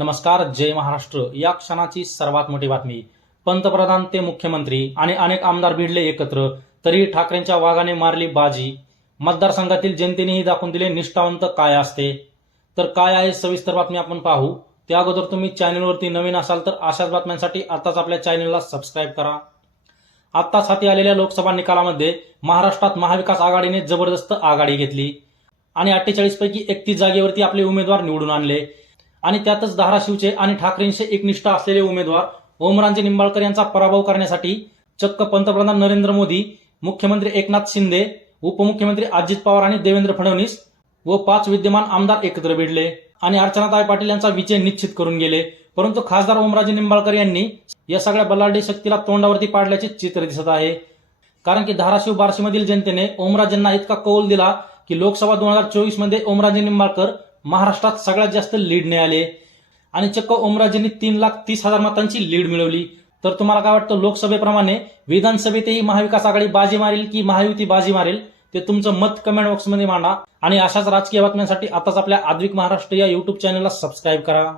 नमस्कार जय महाराष्ट्र. या क्षणाची सर्वात मोठी बातमी. पंतप्रधान ते मुख्यमंत्री आणि अनेक आमदार भिडले एकत्र तरी ठाकरेंच्या वाघाने मारली बाजी. मतदारसंघातील जनतेनेही दाखवून दिले निष्ठावंत काय असते. तर काय आहे सविस्तर बातमी आपण पाहू. त्या अगोदर तुम्ही चॅनेलवरती नवीन असाल तर अशाच बातम्यांसाठी आताच आपल्या चॅनेलला सबस्क्राईब करा. आत्ताच हाती आलेल्या लोकसभा निकालामध्ये महाराष्ट्रात महाविकास आघाडीने जबरदस्त आघाडी घेतली आणि अठ्ठेचाळीस पैकी एकतीस जागेवरती आपले उमेदवार निवडून आणले. आणि त्यातच धाराशिवचे आणि ठाकरेंचे एकनिष्ठ असलेले उमेदवार ओमराजे निंबाळकर यांचा पराभव करण्यासाठी चक्क पंतप्रधान नरेंद्र मोदी मुख्यमंत्री एकनाथ शिंदे उपमुख्यमंत्री अजित पवार आणि देवेंद्र फडणवीस व पाच विद्यमान आमदार एकत्र भिडले आणि अर्चनाताई पाटील यांचा विजय निश्चित करून गेले. परंतु खासदार ओमराजे निंबाळकर यांनी या सगळ्या बलाढ्य शक्तीला तोंडावरती पाडल्याचे चित्र दिसत आहे. कारण की धाराशिव बार्शीमधील जनतेने ओमराजेंना इतका कौल दिला की लोकसभा दोन हजार चोवीसमध्ये ओमराजे निंबाळकर महाराष्ट्रात सगळ्यात जास्त लीडने आले आणि चक्क ओमराजेंनी तीन लाख तीस हजार मतांची लीड मिळवली. तर तुम्हाला काय वाटतं लोकसभेप्रमाणे विधानसभेतही महाविकास आघाडी बाजी मारेल की महायुती बाजी मारेल? ते तुमचं मत कमेंट बॉक्समध्ये मांडा. आणि अशाच राजकीय बातम्यांसाठी आताच आपल्या आद्विक महाराष्ट्र या युट्यूब चॅनलला सबस्क्राईब करा.